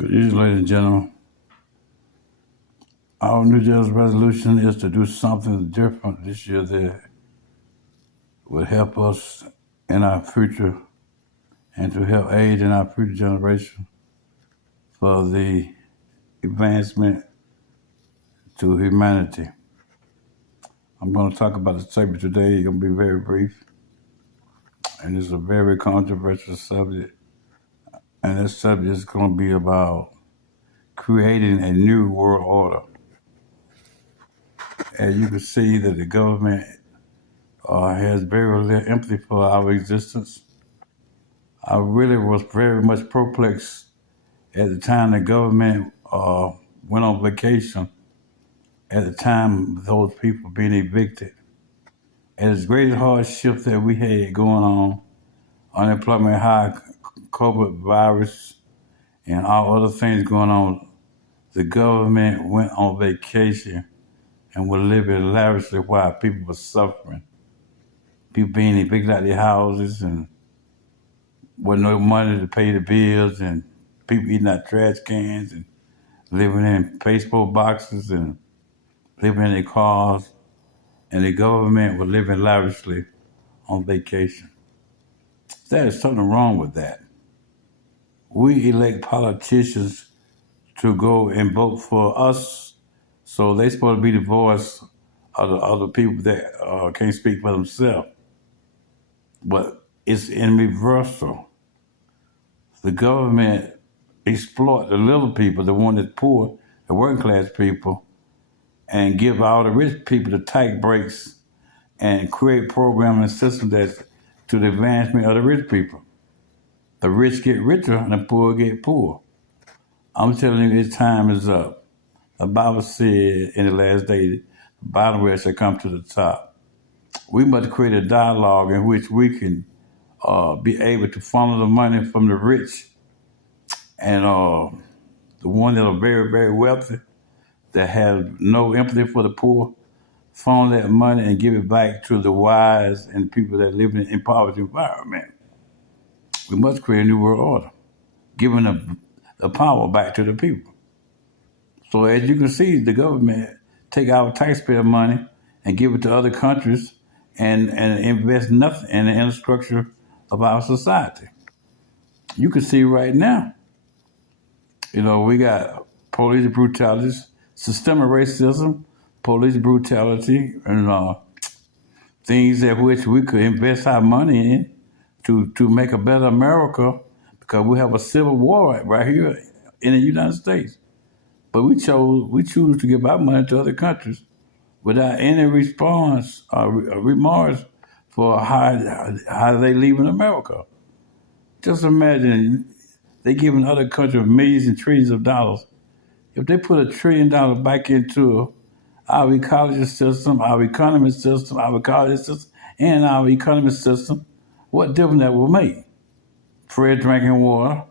Good evening, ladies and gentlemen. Our New Year's resolution is to do something different this year that would help us in our future and to help aid in our future generation for the advancement to humanity. I'm going to talk about the subject today. It's going to be very brief, and it's a very controversial subject. And this subject is going to be about creating a new world order. As you can see that the government has very little empathy for our existence. I really was very much perplexed at the time the government went on vacation, at the time those people being evicted. And as great hardship that we had going on, unemployment high, COVID virus, and all other things going on, the government went on vacation and were living lavishly while people were suffering. People being evicted out of their houses and with no money to pay the bills, and people eating out trash cans and living in pasteboard boxes and living in their cars, and the government was living lavishly on vacation. There is something wrong with that. We elect politicians to go and vote for us, so they're supposed to be the voice of the people that can't speak for themselves. But it's in reversal. The government exploit the little people, the one that's poor, the working class people, and give all the rich people the tax breaks and create programs and systems that's to the advancement of the rich people. The rich get richer and the poor get poor. I'm telling you, its time is up. The Bible said in the last days, the bottom where shall come to the top. We must create a dialogue in which we can be able to funnel the money from the rich and the ones that are very, very wealthy, that have no empathy for the poor, funnel that money and give it back to the wise and people that live in an impoverished environment. We must create a new world order, giving the power back to the people. So as you can see, the government take our taxpayer money and give it to other countries and invest nothing in the infrastructure of our society. You can see right now, we got police brutality, systemic racism, police brutality, and things at which we could invest our money in to make a better America, because we have a civil war right here in the United States. But we choose to give our money to other countries without any response or remorse for how they leave in America. Just imagine they giving other countries millions and trillions of dollars. If they put $1 trillion back into our ecology system, our economy system, our ecology system, and our economy system, what difference that will make? Free drinking water,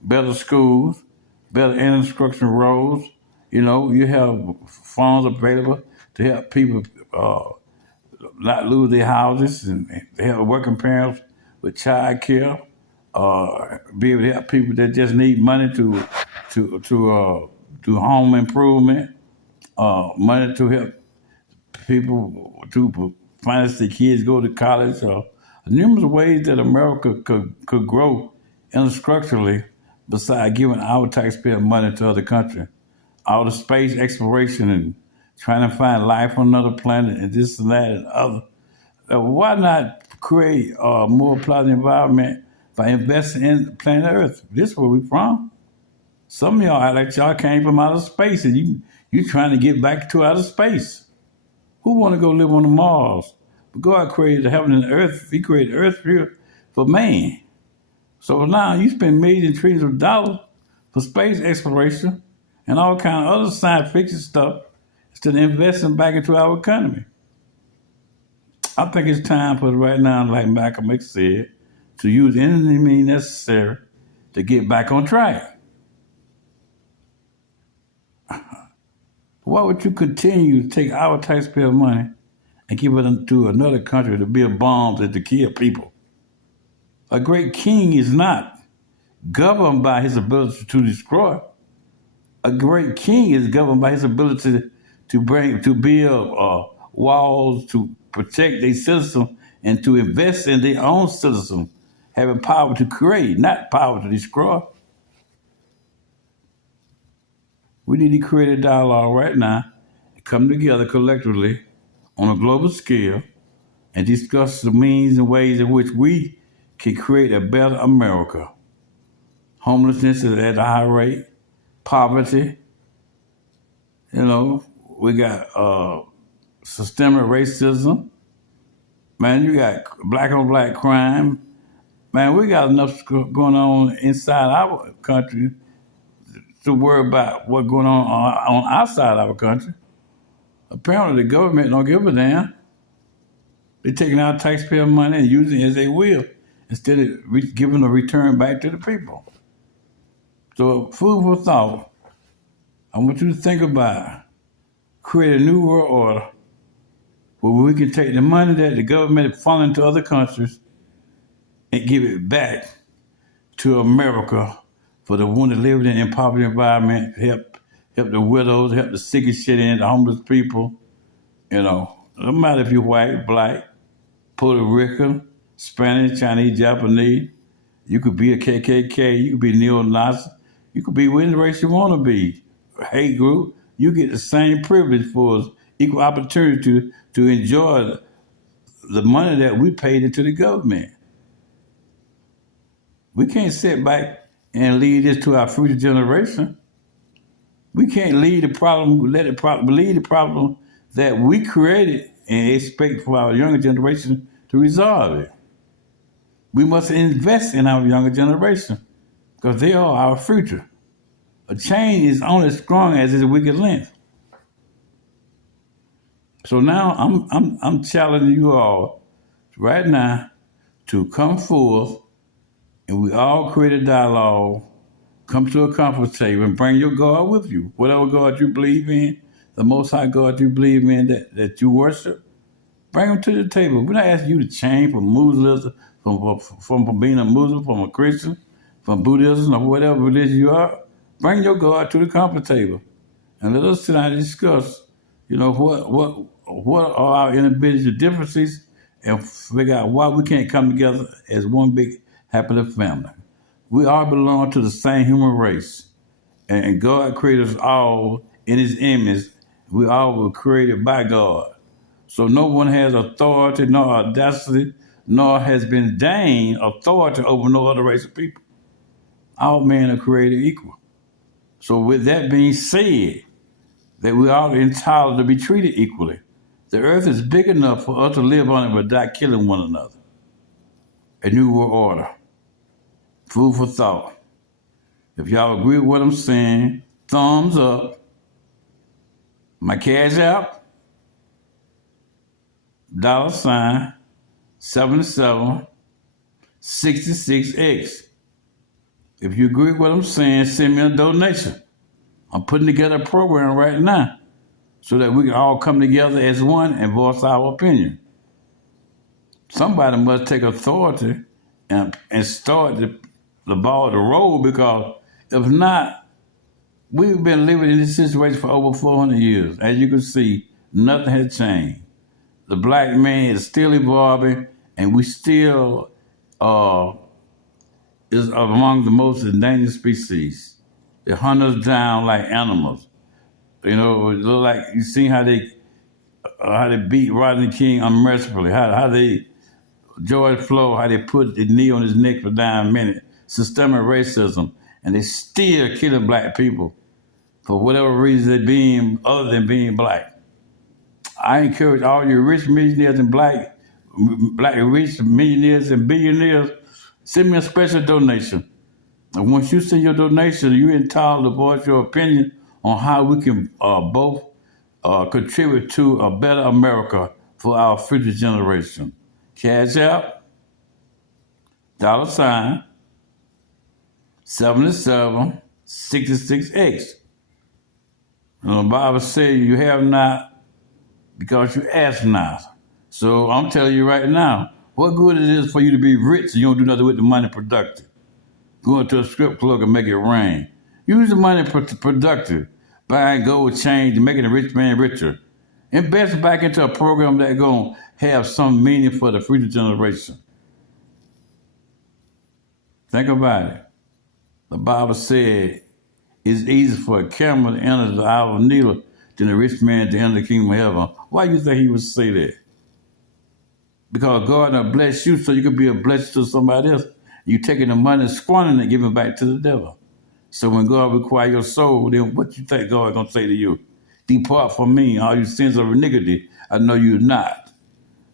better schools, better infrastructure roads. You have funds available to help people not lose their houses, and to help working parents with child care, be able to help people that just need money to home improvement, money to help people to finance their kids go to college. Numerous ways that America could grow infrastructurally besides giving our taxpayer money to other countries. All the space exploration and trying to find life on another planet and this and that and other. Why not create a more pleasant environment by investing in planet Earth? This is where we from. Some of y'all act like y'all came from outer space and you trying to get back to outer space. Who want to go live on the Mars? But God created the heaven and earth. He created earth here for man. So now you spend millions and trillions of dollars for space exploration and all kind of other science fiction stuff instead of investing back into our economy. I think it's time for right now, like Malcolm X said, to use any means necessary to get back on track. Why would you continue to take our taxpayer money and give it to another country to build bombs and to kill people? A great king is not governed by his ability to destroy. A great king is governed by his ability to build walls to protect their citizens and to invest in their own citizens, having power to create, not power to destroy. We need to create a dialogue right now, come together collectively on a global scale, and discuss the means and ways in which we can create a better America. Homelessness is at a high rate, poverty, we got systemic racism. Man, you got black on black crime. Man, we got enough going on inside our country to worry about what's going on outside our country. Apparently, the government don't give a damn. They're taking our taxpayer money and using it as they will instead of giving a return back to the people. So, food for thought. I want you to think about create a new world order where we can take the money that the government is funneling to other countries and give it back to America for the one that live in an impoverished environment, help the widows, help the sick and shit in, the homeless people. No matter if you're white, black, Puerto Rican, Spanish, Chinese, Japanese. You could be a KKK, you could be neo-Nazi, you could be any race you want to be. Hate group, you get the same privilege for equal opportunity to enjoy the money that we paid into the government. We can't sit back and leave this to our future generation. We can't leave the problem, leave the problem that we created and expect for our younger generation to resolve it. We must invest in our younger generation because they are our future. A chain is only as strong as its weakest length. So now I'm challenging you all right now to come forth and we all create a dialogue, come to a conference table and bring your God with you. Whatever God you believe in, the Most High God you believe in that you worship, bring them to the table. We're not asking you to change from Muslims, from being a Muslim, from a Christian, from Buddhism or whatever religion you are. Bring your God to the conference table and let us tonight discuss, what are our individual differences and figure out why we can't come together as one big happy family. We all belong to the same human race, and God created us all in His image. We all were created by God. So no one has authority nor audacity, nor has been deigned authority over no other race of people. All men are created equal. So with that being said, that we are entitled to be treated equally. The earth is big enough for us to live on it without killing one another. A new world order. Food for thought. If y'all agree with what I'm saying, thumbs up. My cash app, $7766X. If you agree with what I'm saying, send me a donation. I'm putting together a program right now so that we can all come together as one and voice our opinion. Somebody must take authority and start the ball to roll, because if not, we've been living in this situation for over 400 years. As you can see, nothing has changed. The black man is still evolving, and we still is among the most endangered species. They hunt us down like animals. It look like you see how they beat Rodney King unmercifully. How they George Floyd, how they put the knee on his neck for 9 minutes. Systemic racism, and they still killing black people for whatever reason they being other than being black. I encourage all you rich millionaires and black rich millionaires and billionaires, send me a special donation. And once you send your donation, you're entitled to voice your opinion on how we can both contribute to a better America for our future generation. Cash out, $7766X. The Bible says you have not because you ask not. So I'm telling you right now, what good it is for you to be rich and you don't do nothing with the money productive? Go into a strip club and make it rain. Use the money productive, buying gold chains and making a rich man richer. Invest back into a program that's going to have some meaning for the future generation. Think about it. The Bible said it's easier for a camel to enter the eye of a needle than a rich man to enter the kingdom of heaven. Why do you think he would say that? Because God will bless you so you can be a blessing to somebody else. You taking the money and squandering it and giving it back to the devil. So when God requires your soul, then what you think God is going to say to you? Depart from me, all you sins of iniquity. I know you're not.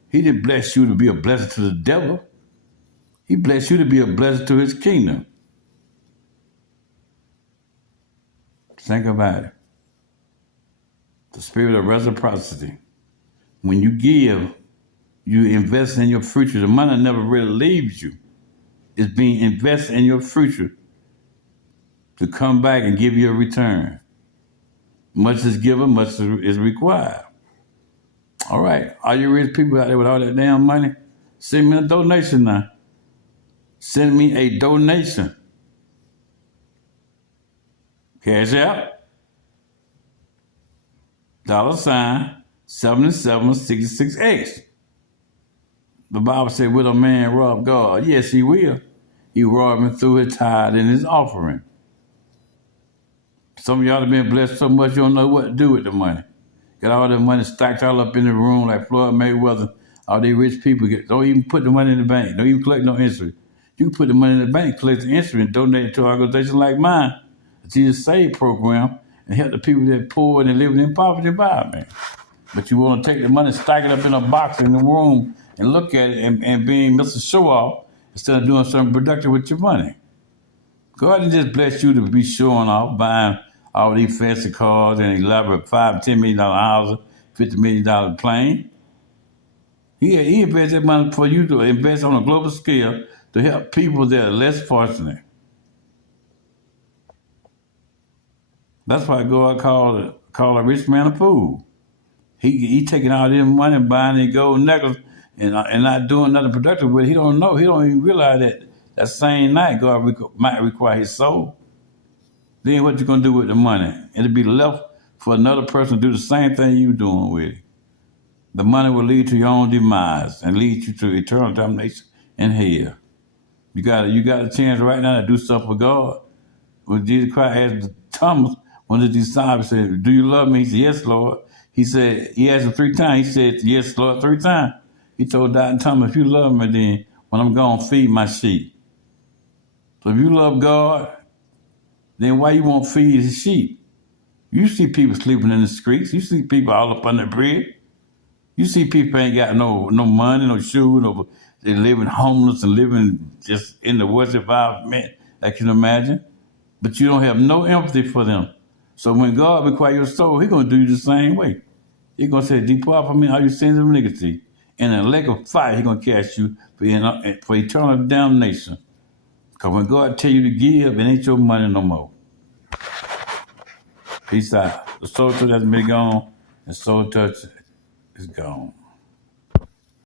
He didn't bless you to be a blessing to the devil. He blessed you to be a blessing to his kingdom. Think about it. The spirit of reciprocity. When you give, you invest in your future. The money never really leaves you. It's being invested in your future to come back and give you a return. Much is given, much is required. All right. All you rich people out there with all that damn money, send me a donation now. Send me a donation. Cash out. $7766X. The Bible said, will a man rob God? Yes, he will. He robbed him through his tithe and his offering. Some of y'all have been blessed so much you don't know what to do with the money. Got all the money stacked all up in the room like Floyd Mayweather. All these rich people don't even put the money in the bank. Don't even collect no interest. You can put the money in the bank, collect the interest, and donate it to an organization like mine, the Jesus Save program, and help the people that are poor and living in poverty environment. But you want to take the money, stack it up in a box in the room, and look at it and being Mr. Show-Off instead of doing something productive with your money. God didn't just bless you to be showing off, buying all these fancy cars and elaborate $5 $10 million houses, $50 million plane. He invested that money for you to invest on a global scale to help people that are less fortunate. That's why God called a rich man a fool. He taking all this money, buying a gold necklace, and not doing nothing productive with it. He don't know. He don't even realize that same night God might require his soul. Then what you gonna do with the money? It'll be left for another person to do the same thing you doing with it. The money will lead to your own demise and lead you to eternal damnation and hell. You got a chance right now to do stuff for God. When Jesus Christ asked Thomas, one of the disciples, said, "Do you love me?" He said, "Yes, Lord." He asked him 3 times. He said, "Yes, Lord," 3 times. He told Doubting Thomas, "If you love me, then when I'm gone, feed my sheep." So if you love God, then why you won't feed his sheep? You see people sleeping in the streets. You see people all up on the bridge. You see people ain't got no money, no shoes, they living homeless and living just in the worst environment I can imagine. But you don't have no empathy for them. So when God requires your soul, he's going to do you the same way. He's going to say, "Depart from me, all you sins of iniquity." In a lake of fire, he's going to cast you for eternal damnation. Because when God tell you to give, it ain't your money no more. Peace out. The soul touch has been gone, and soul touch is gone.